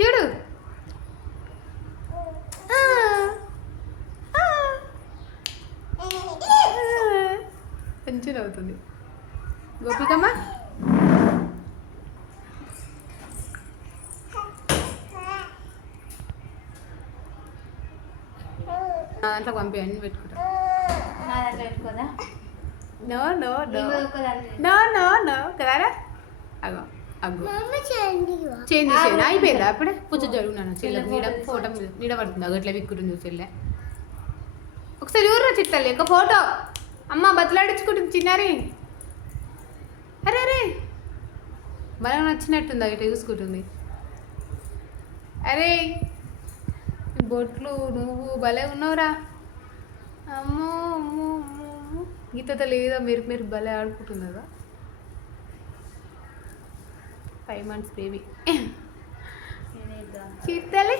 చూడు. కొంచెం అవుతుంది గోపికమ్మ. దాంట్లో పంపి అన్ని పెట్టుకుంటా. No no no no no no కదా. అగో అగో చేంజ్ చేయండి. అయిపోయిందా అప్పుడే? కొంచెం జరుగున్నాను చెల్లె నీడ ఫోటో నీడ పడుతుంది. అగట్లా విక్కుతుంది చెల్లె. ఒకసారి ఊర్రా చిట్టలే ఒక ఫోటో. అమ్మ బతలాడించుకుంటుంది చిన్నారి. అరే అరే బాగా నచ్చినట్టుంది. అగట చూసుకుంటుంది. అరే బొట్లు నువ్వు భలే ఉన్నావురా. అమ్మో అమ్మో అమ్మో గీతతో లేదా మీరు భలే ఆడుకుంటున్నారా. 5 months బేబీ చిట్టలే.